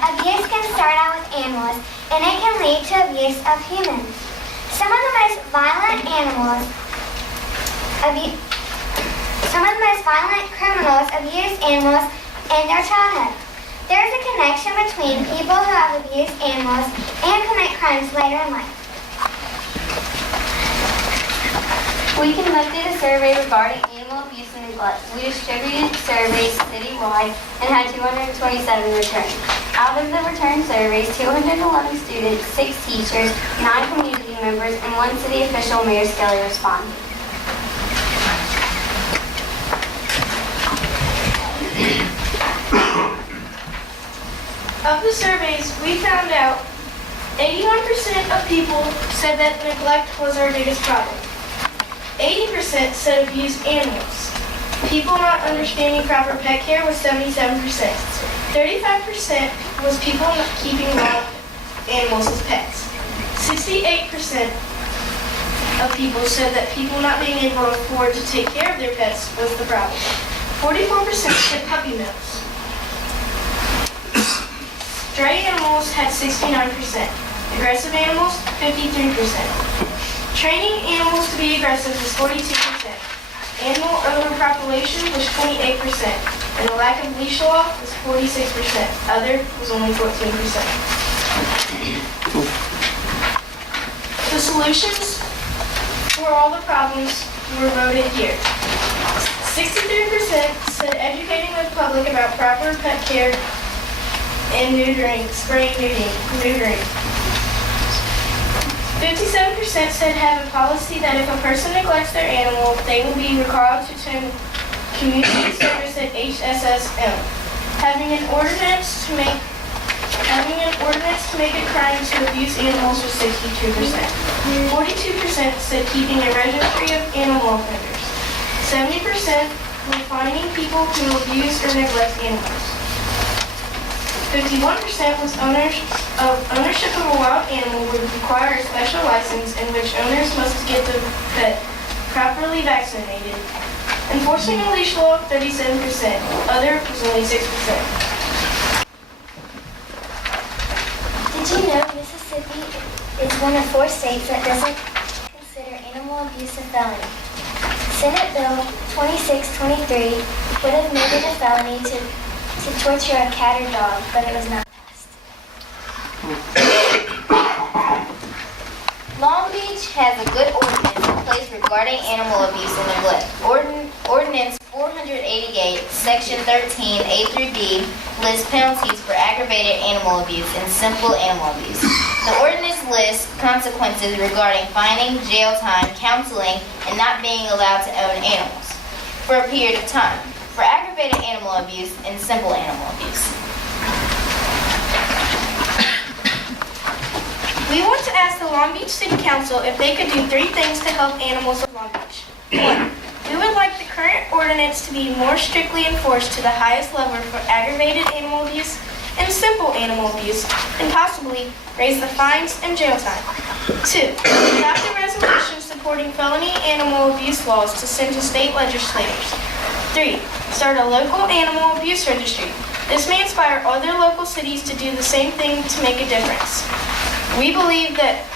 abuse can start out with animals, and it can lead to abuse of humans. Some of the most violent criminals abuse animals in their childhood. There is a connection between people who have abused animals and commit crimes later in life. We conducted a survey regarding animal abuse and neglect. We distributed surveys citywide and had 227 returns. Out of the return surveys, 211 students, 6 teachers, 9 community members, and 1 city official, Mayor Skelly, responded. Of the surveys, we found out 81% of people said that neglect was our biggest problem. 80% said abused animals. People not understanding proper pet care was 77%. 35% was people not keeping wild animals as pets. 68% of people said that people not being able to afford to take care of their pets was the problem. 44% said puppy mills. Stray animals had 69%. Aggressive animals, 53%. Training animals to be aggressive was 42%. Animal overpopulation was 28%. And the lack of leash law was 46%. Other was only 14%. The solutions for all the problems were voted here. 63% said educating the public about proper pet care and neutering, spraying, neutering. 57% said have a policy that if a person neglects their animal, they will be required to attend community service at HSSM. Having an ordinance to make it crime to abuse animals was 62%. 42% said keeping a registry of animal offenders. 70% were finding people who abuse or neglect animals. 51% was ownership of a wild animal would require a special license in which owners must get the pet properly vaccinated. Enforcing a leash law, 37%. Other was only 6%. Did you know Mississippi is one of 4 states that doesn't consider animal abuse a felony? Senate Bill 2623 would have made it a felony to torture a cat or dog, but it was not passed. Long Beach has a good ordinance in place regarding animal abuse and neglect. Ordinance 488, Section 13, A through D, lists penalties for aggravated animal abuse and simple animal abuse. The ordinance lists consequences regarding fining, jail time, counseling, and not being allowed to own animals for a period of time for aggravated animal abuse and simple animal abuse. We want to ask the Long Beach City Council if they could do 3 things to help animals of Long Beach. 1. We would like the current ordinance to be more strictly enforced to the highest level for aggravated animal abuse and simple animal abuse, and possibly raise the fines and jail time. 2. Adopt a resolution supporting felony animal abuse laws to send to state legislators. 3. Start a local animal abuse registry. This may inspire other local cities to do the same thing to make a difference. We believe that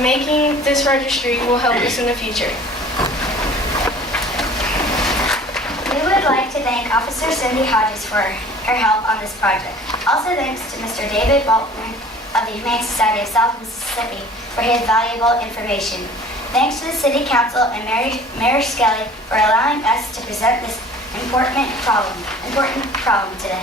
making this registry will help us in the future. We would like to thank Officer Cindy Hodges for her help on this project. Also thanks to Mr. David Baltner of the Humane Society of South Mississippi for his valuable information. Thanks to the City Council and Mayor Skelly for allowing us to present this important problem today.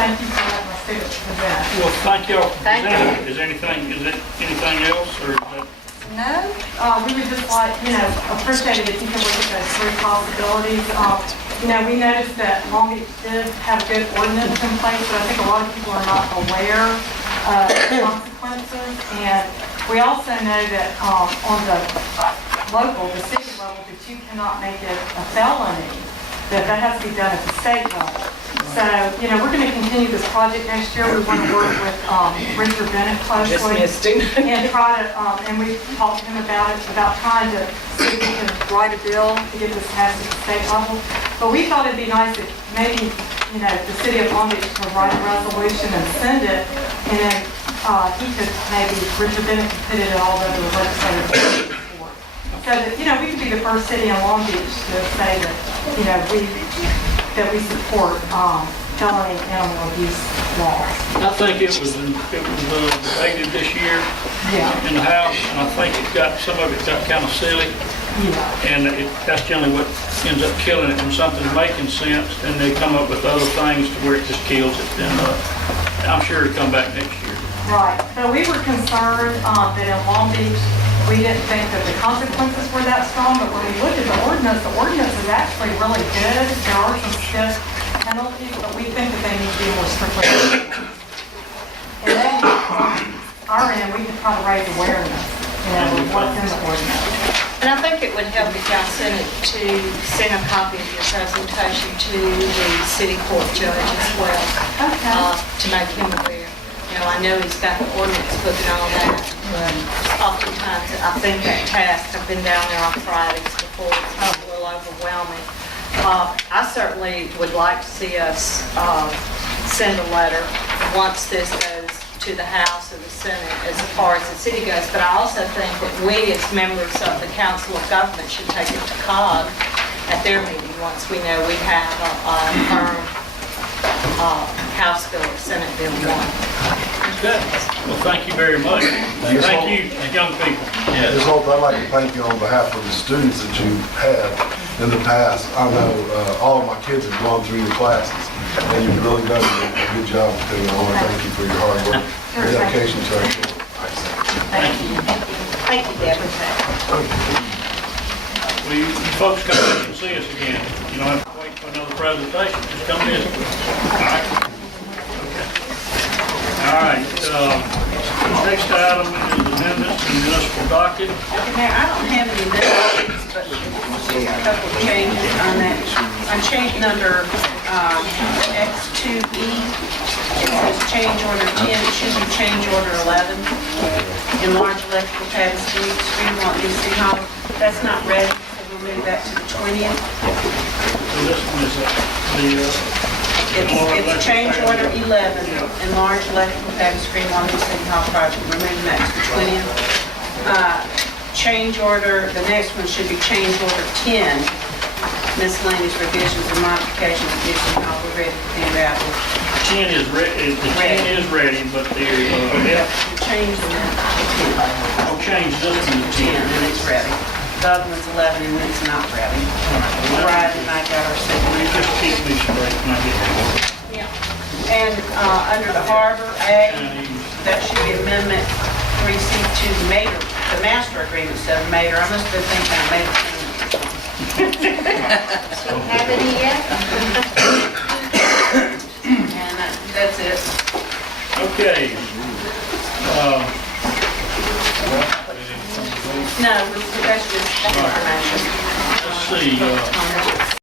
Thank you for letting my students present. Well, thank y'all for Thank presenting. Is there anything else, or is that? No, we would just like, appreciate it if you can look at those 3 possibilities. We noticed that Long Beach did have good ordinance in place, but I think a lot of people are not aware of the consequences. And we also know that on the city level, that you cannot make it a felony, that has to be done at the state level. So, we're going to continue this project next year. We want to work with Richard Bennett closely. And try to, and we've talked to him about it, about trying to see if we can write a bill to get this passed at the state level. But we thought it'd be nice if maybe, the city of Long Beach could write a resolution and send it, and then he could maybe, Richard Bennett could put it all over the legislative report. So that, we could be the first city in Long Beach to say that, we support felony animal abuse laws. I think it was debated this year in the House, and I think some of it got kind of silly. Yeah. And that's generally what ends up killing it. When something's making sense, then they come up with other things to where it just kills it. Then I'm sure it'll come back next year. Right. So we were concerned that in Long Beach, we didn't think that the consequences were that strong, but when we looked at the ordinance is actually really good. There are some stiff penalties, but we think that they need to be more strictly. And then on our end, we could try to raise awareness, with what's in the ordinance. And I think it would help if y'all send a copy of your presentation to the city court judge as well, Okay. to make him aware. I know he's got the ordinance book and all that, but oftentimes I think that task, I've been down there on Fridays before, it's a little overwhelming. I certainly would like to see us send a letter once this goes to the House or the Senate as far as the city goes, but I also think that we as members of the Council of Government should take it to COG at their meeting once we know we have a firm House bill or Senate bill one. Good. Well, thank you very much. Thank you, young people. Ms. Holt, I'd like to thank you on behalf of the students that you've had in the past. I know all of my kids have gone through your classes, and you've really done a good job with them. I want to thank you for your hard work and dedication to our children. Thank you. Thank you, Deborah. Will you folks come back and see us again? You don't have to wait for another presentation. Just come visit. All right? Okay. All right. Next item is amendments to municipal docket. Mayor, I don't have any amendments, but a couple of changes on that. On change number X2E, it says change order 10, it should be change order 11. Enlarge electrical pad streamline in City Hall. That's not ready, so we'll move that to the 20th. So this one is It's change order 11, enlarge electrical pad streamline in City Hall project. We're moving that to the 20th. Change order, the next one should be change order 10, miscellaneous revisions and modifications of City Hall. We're ready to do that. 10 is ready. The 10 is ready, but the Change the change this one to 10 and it's ready. The other one's 11 and it's not ready. Brian and I got our You second. just keep me straight when I get there. And under the harbor A, that should be amendment 3C to the master agreement instead of mayor. I must have been thinking about mayor. Don't have any yet? And that's it. Okay. No, that's just information. Let's see.